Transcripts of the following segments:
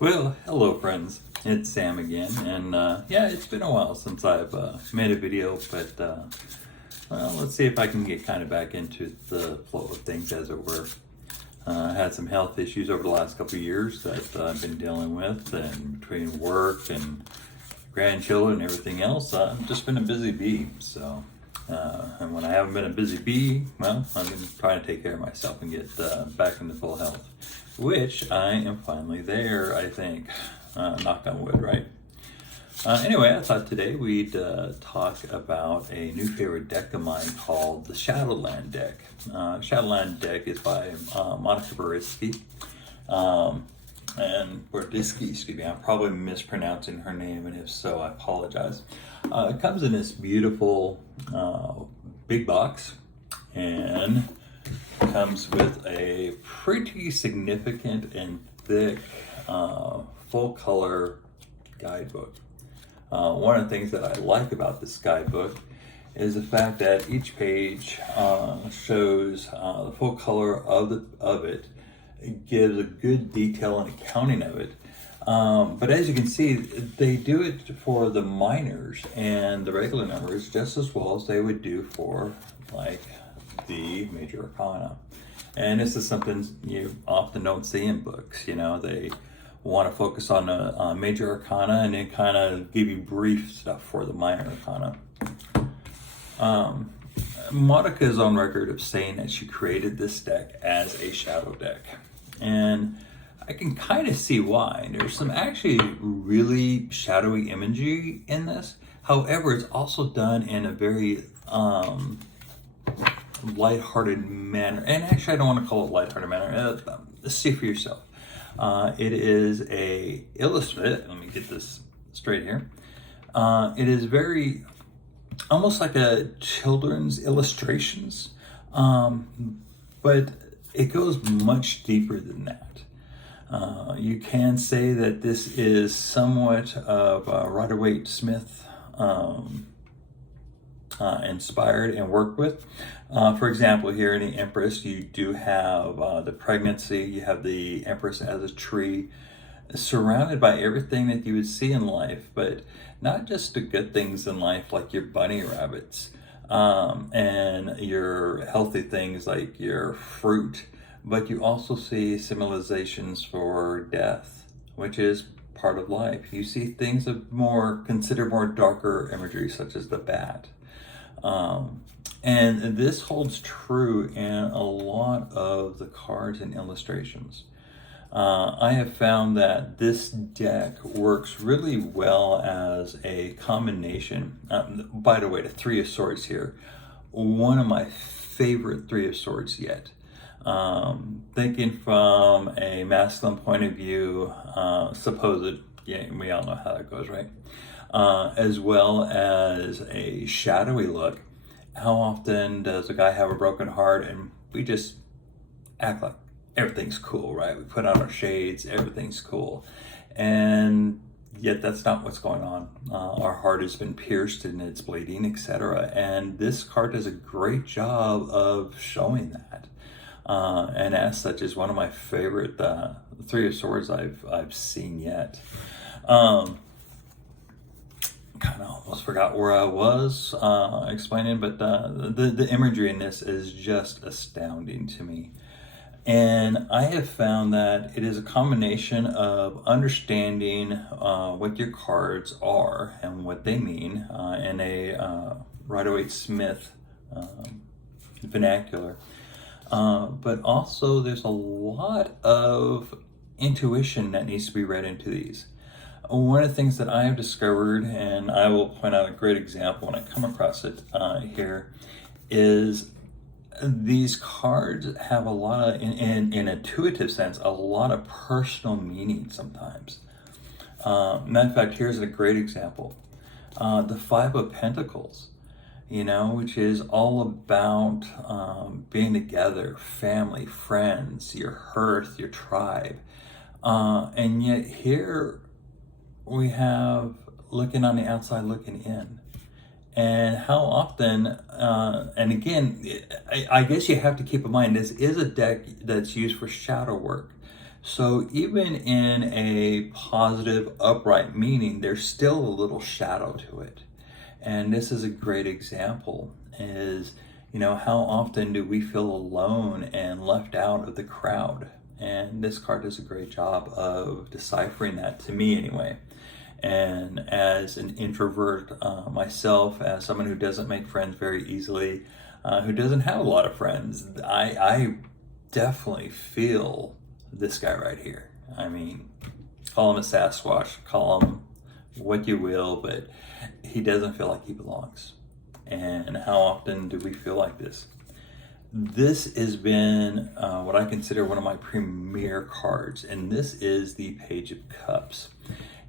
Well, hello friends, it's Sam again, and yeah, it's been a while since I've made a video, but well, let's see if I can get kind of back into the flow of things, as it were. I had some health issues over the last couple of years that I've been dealing with, and between work and grandchildren and everything else, I've just been a busy bee, so and when I haven't been a busy bee, well, I've been trying to take care of myself and get back into full health, which I am finally there, I think. Knock on wood, right? Anyway, I thought today we'd talk about a new favorite deck of mine called the Shadowland deck. Shadowland deck is by Monica Bodirsky. And Bodirsky, excuse me, I'm probably mispronouncing her name, and if so, I apologize. It comes in this beautiful big box, and comes with a pretty significant and thick full color guidebook. One of the things that I like about this guidebook is the fact that each page shows the full color of it. It gives a good detail and accounting of it. But as you can see, they do it for the minors and the regular numbers just as well as they would do for like the major arcana. And this is something you often don't see in books. You know, they want to focus on the major arcana and then kind of give you brief stuff for the minor arcana. Monica is on record of saying that she created this deck as a shadow deck. And I can kind of see why. There's some actually really shadowy imagery in this. However, it's also done in a very lighthearted manner. And actually, I don't want to call it lighthearted manner. See for yourself. It is a illustrated. Let me get this straight here. It is very almost like a children's illustrations, but it goes much deeper than that. You can say that this is somewhat of Rider-Waite-Smith inspired and worked with. For example, here in the Empress, you do have the pregnancy, you have the Empress as a tree, surrounded by everything that you would see in life, but not just the good things in life like your bunny rabbits and your healthy things like your fruit, but you also see symbolizations for death, which is part of life. You see things of considered more darker imagery, such as the bat. And this holds true in a lot of the cards and illustrations. I have found that this deck works really well as a combination. By the way, the Three of Swords here, one of my favorite Three of Swords yet. Thinking from a masculine point of view, supposed, yeah, we all know how that goes, right? As well as a shadowy look. How often does a guy have a broken heart and we just act like everything's cool, right? We put on our shades, everything's cool. And yet that's not what's going on. Our heart has been pierced and it's bleeding, etc. And this card does a great job of showing that. And as such is one of my favorite Three of Swords I've seen yet. Kind of almost forgot where I was explaining, but the imagery in this is just astounding to me. And I have found that it is a combination of understanding what your cards are and what they mean in a Rider-Waite-Smith vernacular. But also there's a lot of intuition that needs to be read into these. One of the things that I have discovered, and I will point out a great example when I come across it here, is these cards have a lot of, in an intuitive sense, a lot of personal meaning sometimes. Matter of fact, here's a great example. The Five of Pentacles, you know, which is all about being together, family, friends, your hearth, your tribe. And yet here we have looking on the outside, looking in. And how often, and again, I guess you have to keep in mind, this is a deck that's used for shadow work. So even in a positive, upright meaning, there's still a little shadow to it. And this is a great example is, how often do we feel alone and left out of the crowd? And this card does a great job of deciphering that, to me anyway. And as an introvert myself, as someone who doesn't make friends very easily, who doesn't have a lot of friends, I definitely feel this guy right here. I mean, call him a Sasquatch, call him what you will, but he doesn't feel like he belongs. And how often do we feel like this? This has been what I consider one of my premier cards, and this is the Page of Cups.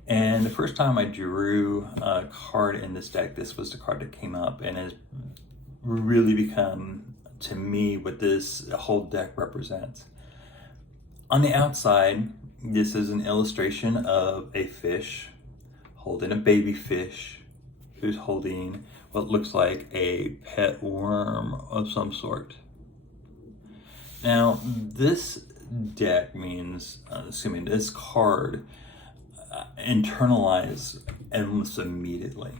And the first time I drew a card in this deck, this was the card that came up and has really become, to me, what this whole deck represents. On the outside, this is an illustration of a fish holding a baby fish who's holding what looks like a pet worm of some sort. Now, this deck means, this card internalize almost immediately.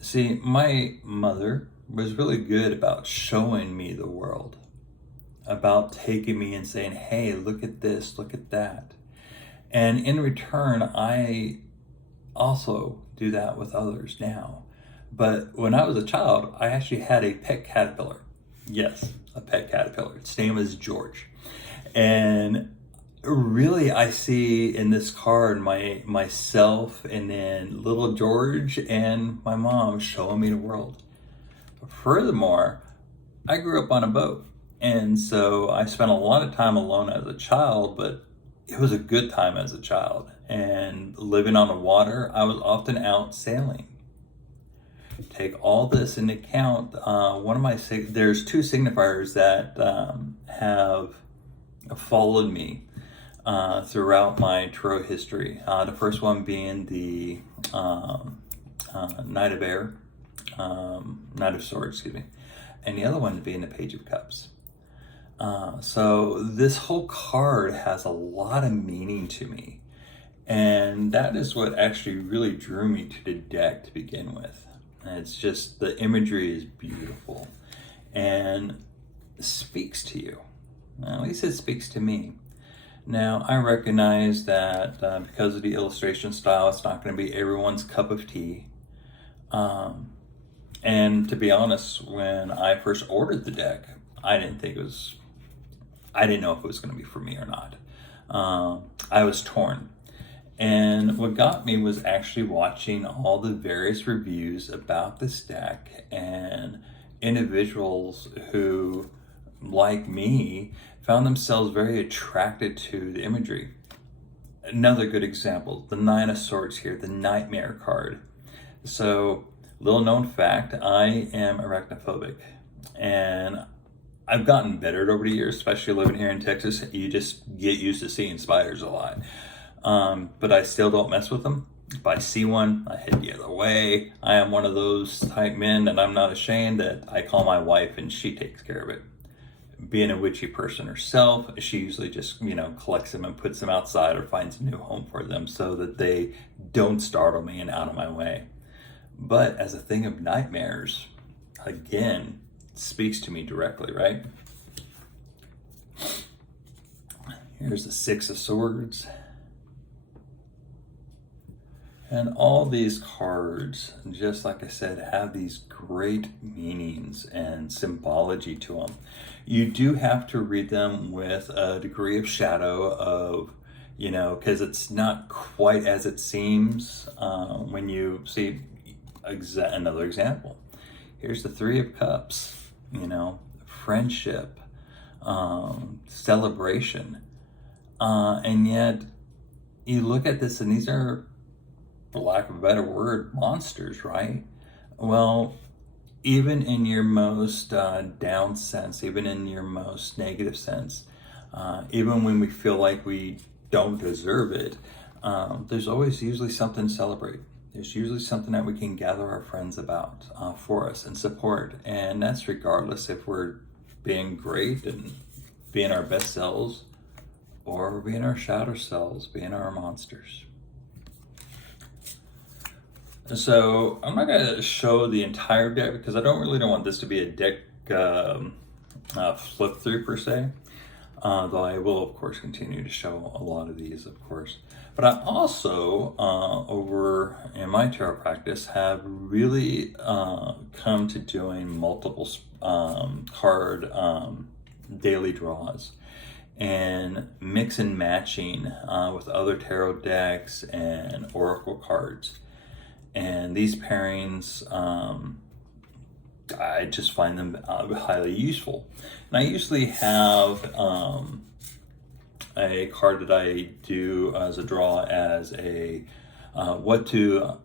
See, my mother was really good about showing me the world, about taking me and saying, hey, look at this, look at that. And in return, I also do that with others now. But when I was a child, I actually had a pet caterpillar. Yes, a pet caterpillar. Its name is George. And really, I see in this card myself and then little George and my mom showing me the world. Furthermore, I grew up on a boat. And so I spent a lot of time alone as a child, but it was a good time as a child. And living on the water, I was often out sailing. Take all this into account. There's two signifiers that have followed me throughout my tarot history. The first one being the Knight of Air, Knight of Swords, excuse me, and the other one being the Page of Cups. So this whole card has a lot of meaning to me, and that is what actually really drew me to the deck to begin with. And it's just, the imagery is beautiful and speaks to you. At least it speaks to me. Now, I recognize that because of the illustration style, it's not going to be everyone's cup of tea. And to be honest, when I first ordered the deck, I didn't know if it was going to be for me or not. I was torn. And what got me was actually watching all the various reviews about this deck and individuals who, like me, found themselves very attracted to the imagery. Another good example, the Nine of Swords here, the Nightmare card. So, little known fact, I am arachnophobic. And I've gotten better over the years, especially living here in Texas. You just get used to seeing spiders a lot. But I still don't mess with them. If I see one, I head the other way. I am one of those type men that I'm not ashamed that I call my wife and she takes care of it. Being a witchy person herself, she usually just, collects them and puts them outside or finds a new home for them so that they don't startle me and out of my way. But as a thing of nightmares, again, speaks to me directly, right? Here's the Six of Swords. And all these cards, just like I said, have these great meanings and symbology to them. You do have to read them with a degree of shadow of, because it's not quite as it seems when you see another example. Here's the Three of Cups, friendship, celebration. And yet you look at this and these are, for lack of a better word, monsters, right? Well, even in your most down sense, even in your most negative sense, even when we feel like we don't deserve it, there's always usually something to celebrate. There's usually something that we can gather our friends about for us and support. And that's regardless if we're being great and being our best selves or being our shadow selves, being our monsters. So I'm not going to show the entire deck because I don't want this to be a deck flip through per se. Though I will, of course, continue to show a lot of these, of course. But I also, over in my tarot practice, have really come to doing multiple card daily draws and mix and matching with other tarot decks and oracle cards. And these pairings, I just find them highly useful. And I usually have a card that I do as a draw as a what to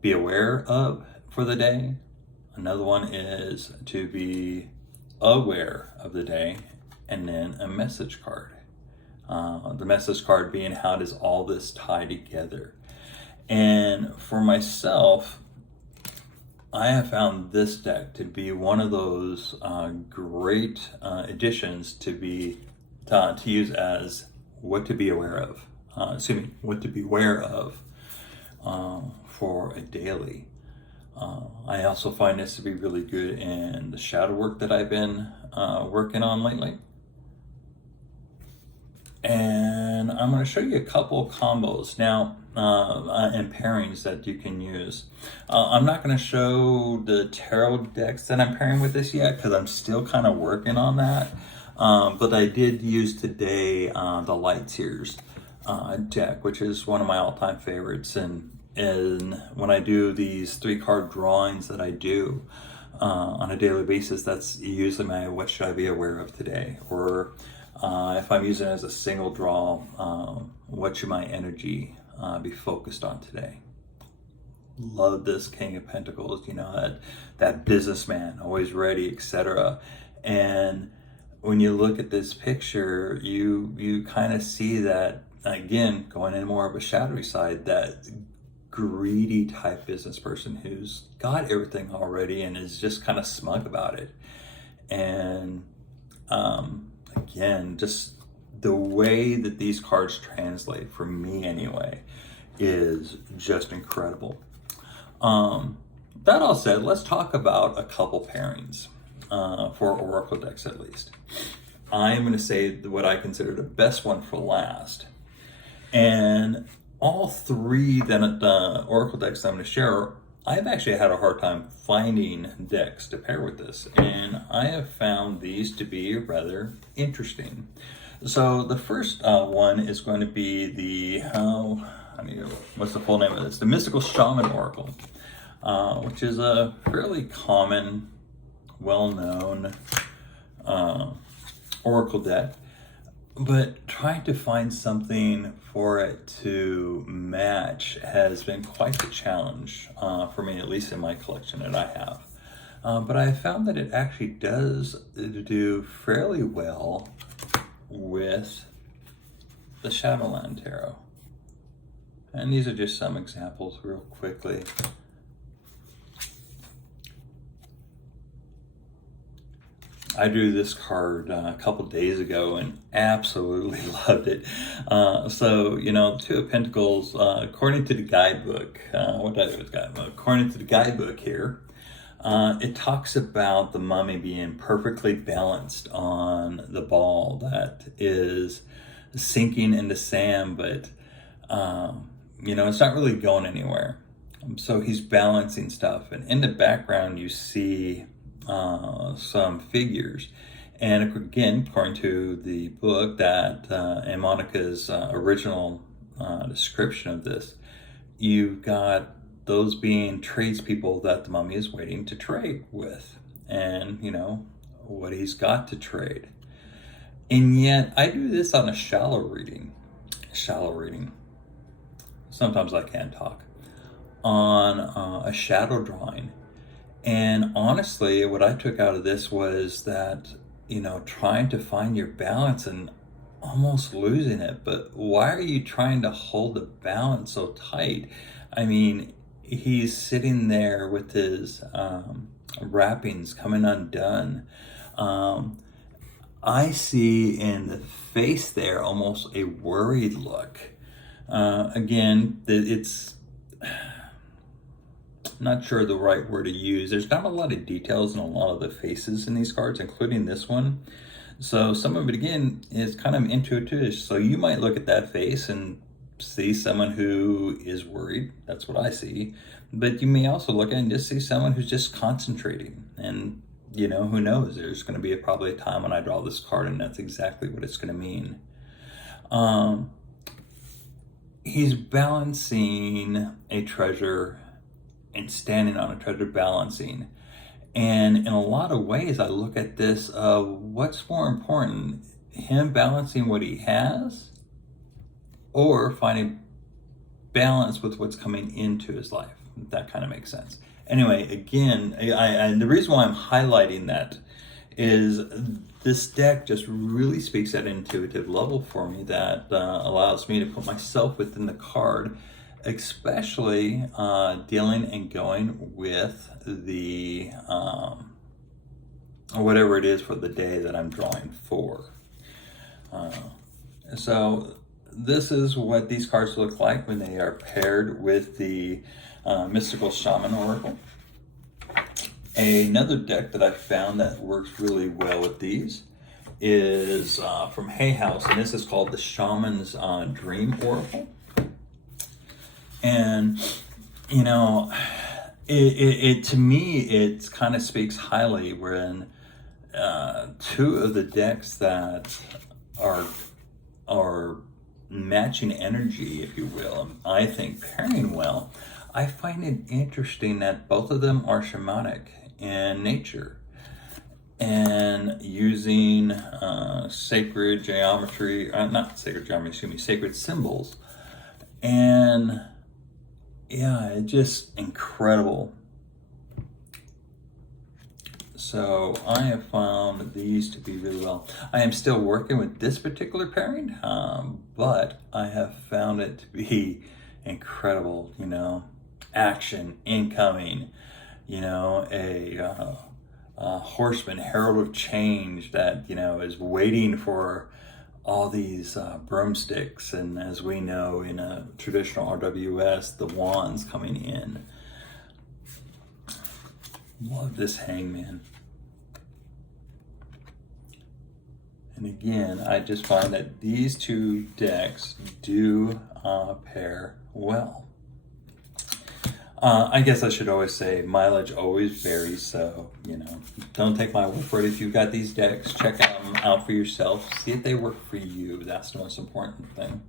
be aware of for the day. Another one is to be aware of the day, and then a message card. The message card being, how does all this tie together? And for myself, I have found this deck to be one of those great additions to use as what to be aware of. What to be aware of for a daily. I also find this to be really good in the shadow work that I've been working on lately. And I'm going to show you a couple of combos now and pairings that you can use. I'm not going to show the tarot decks that I'm pairing with this yet because I'm still kind of working on that. But I did use today the Light Seers deck, which is one of my all-time favorites. And when I do these 3-card drawings that I do on a daily basis, that's usually my what should I be aware of today? Or if I'm using it as a single draw, what should my energy be focused on today? Love this King of Pentacles, that businessman, always ready, etc. And when you look at this picture, you kind of see that, again, going in more of a shadowy side, that greedy type business person who's got everything already and is just kind of smug about it. And again, just the way that these cards translate, for me anyway, is just incredible. That all said, let's talk about a couple pairings for oracle decks at least. I'm going to say what I consider the best one for last. And all 3 the oracle decks I'm going to share, I've actually had a hard time finding decks to pair with this, and I have found these to be rather interesting. So the first one is going to be the, what's the full name of this? The Mystical Shaman Oracle, which is a fairly common, well-known oracle deck. But trying to find something for it to match has been quite the challenge for me, at least in my collection that I have. But I found that it actually does do fairly well with the Shadowland Tarot. And these are just some examples real quickly. I drew this card a couple days ago and absolutely loved it. Two of Pentacles, according to the guidebook, what did I do with the guidebook? According to the guidebook here, it talks about the mummy being perfectly balanced on the ball that is sinking into sand, but, it's not really going anywhere. So he's balancing stuff. And in the background, you see some figures, and again, according to the book that and Monica's original description of this, you've got those being tradespeople that the mummy is waiting to trade with, and what he's got to trade. And yet I do this on a shallow reading. Sometimes I can't talk. On a shadow drawing. And honestly, what I took out of this was that, trying to find your balance and almost losing it. But why are you trying to hold the balance so tight? I mean, he's sitting there with his wrappings coming undone. I see in the face there almost a worried look. Again, it's not sure the right word to use. There's not a lot of details in a lot of the faces in these cards, including this one. So some of it, again, is kind of intuitive. So you might look at that face and see someone who is worried. That's what I see. But you may also look at it and just see someone who's just concentrating. And, you know, who knows? There's going to be probably a time when I draw this card and that's exactly what it's going to mean. He's balancing a treasure and standing on a treasure, balancing. And in a lot of ways, I look at this, what's more important, him balancing what he has or finding balance with what's coming into his life. If that kind of makes sense. Anyway, again, the reason why I'm highlighting that is this deck just really speaks at an intuitive level for me that allows me to put myself within the card, especially dealing and going with the whatever it is for the day that I'm drawing for. So this is what these cards look like when they are paired with the Mystical Shaman Oracle. Another deck that I found that works really well with these is from Hay House, and this is called the Shaman's Dream Oracle. And, you know, it to me, it kind of speaks highly when two of the decks that are matching energy, if you will, I think pairing well. I find it interesting that both of them are shamanic in nature and using sacred geometry, not sacred geometry, excuse me, sacred symbols. And yeah, it's just incredible. So I have found these to be really well. I am still working with this particular pairing, but I have found it to be incredible, you know, action incoming, you know, a horseman, herald of change that, you know, is waiting for all these broomsticks, and as we know in a traditional RWS, the wands coming in. Love this hangman. And again, I just find that these two decks do pair well. I guess I should always say mileage always varies, so, you know, don't take my word for it. If you've got these decks, check them out for yourself. See if they work for you. That's the most important thing.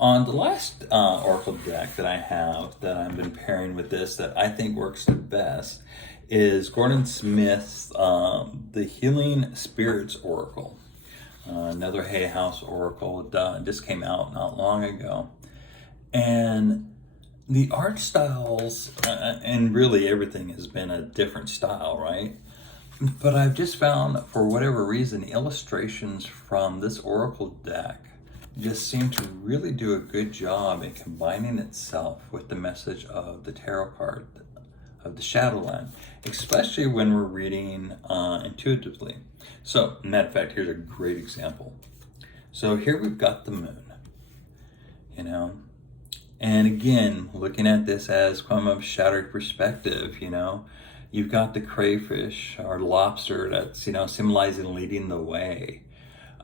On the last Oracle deck that I have that I've been pairing with this that I think works the best is Gordon Smith's The Healing Spirits Oracle. Another Hay House Oracle. Just came out not long ago. And the art styles, and really everything has been a different style, right? But I've just found, for whatever reason, illustrations from this Oracle deck just seem to really do a good job in combining itself with the message of the tarot card, of the Shadowland, especially when we're reading intuitively. So, matter of fact, here's a great example. So here we've got the moon, you know, and again, looking at this as from a shattered perspective, you know, you've got the crayfish or lobster that's, you know, symbolizing leading the way.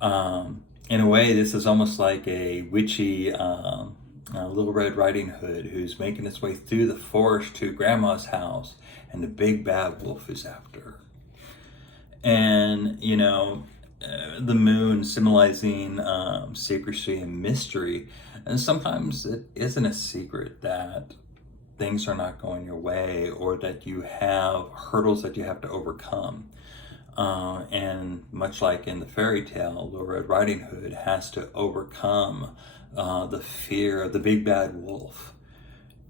In a way, this is almost like a witchy Little Red Riding Hood who's making its way through the forest to Grandma's house, and the big bad wolf is after her. And, you know, the moon symbolizing secrecy and mystery. And sometimes it isn't a secret that things are not going your way, or that you have hurdles that you have to overcome. And much like in the fairy tale, Little Red Riding Hood has to overcome the fear of the big bad wolf.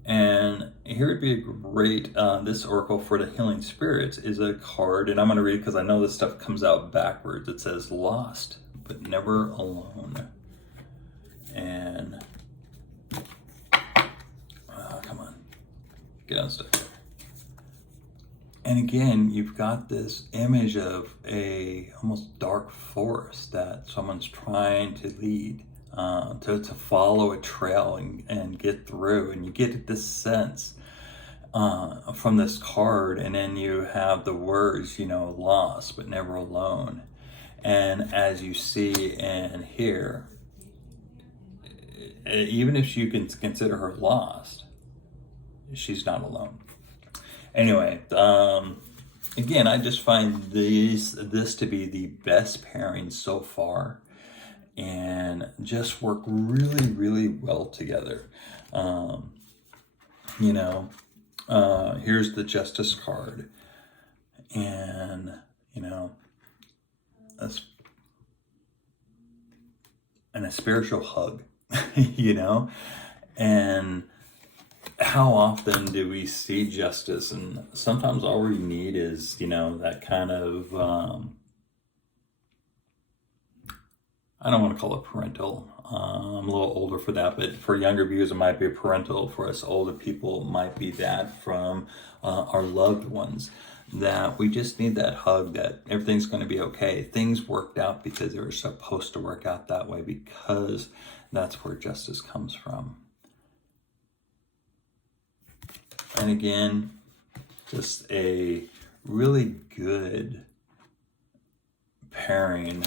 And here would be a great, this oracle for the healing spirits is a card, and I'm going to read because I know this stuff comes out backwards. It says, lost, but never alone. And, come on, get unstuck. And again, you've got this image of a almost dark forest that someone's trying to lead, to follow a trail and get through. And you get this sense from this card, and then you have the words, lost but never alone. And as you see and hear, even if you can consider her lost, she's not alone. Anyway, again, I just find this to be the best pairing so far, and just work really, really well together. Here's the Justice card, and a spiritual hug, and how often do we see justice? And sometimes all we need is, that kind of, I don't want to call it parental. I'm a little older for that, but for younger viewers, it might be a parental. For us older people, it might be that from our loved ones, that we just need that hug, that everything's going to be okay. Things worked out because they were supposed to work out that way, because that's where justice comes from. And again, just a really good pairing,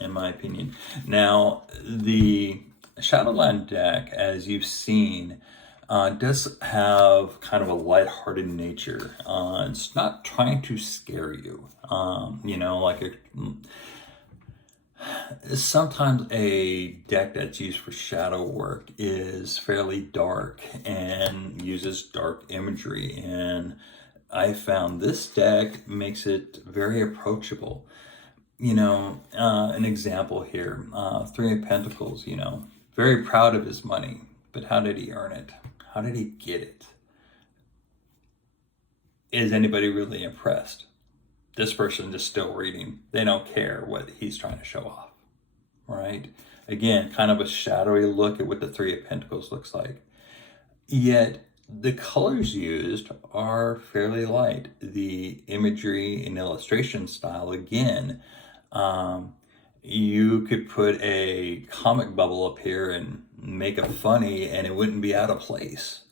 in my opinion. Now, the Shadowland deck, as you've seen, does have kind of a lighthearted nature. It's not trying to scare you. Sometimes a deck that's used for shadow work is fairly dark and uses dark imagery, and I found this deck makes it very approachable. An example here, Three of Pentacles, very proud of his money, but how did he earn it? How did he get it? Is anybody really impressed? This person is still reading. They don't care what he's trying to show off, right? Again, kind of a shadowy look at what the Three of Pentacles looks like. Yet, the colors used are fairly light. The imagery and illustration style, again, you could put a comic bubble up here and make it funny and it wouldn't be out of place.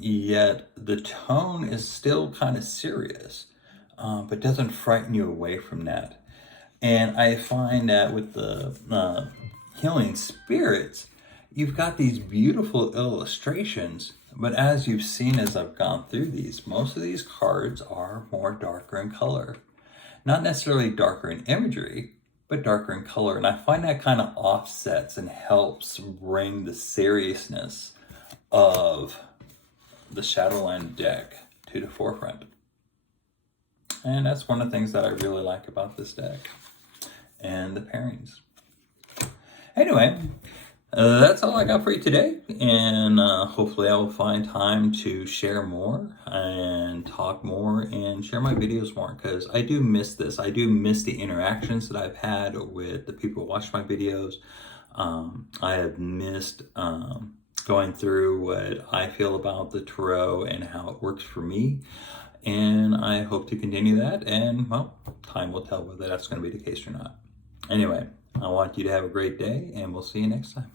Yet, the tone is still kind of serious. But doesn't frighten you away from that. And I find that with the healing spirits, you've got these beautiful illustrations, but as you've seen as I've gone through these, most of these cards are more darker in color. Not necessarily darker in imagery, but darker in color. And I find that kind of offsets and helps bring the seriousness of the Shadowland deck to the forefront. And that's one of the things that I really like about this deck and the pairings. Anyway, that's all I got for you today. And hopefully I will find time to share more and talk more and share my videos more, because I do miss this. I do miss the interactions that I've had with the people who watch my videos. I have missed going through what I feel about the tarot and how it works for me. And I hope to continue that, and well, time will tell whether that's going to be the case or not. Anyway, I want you to have a great day, and we'll see you next time.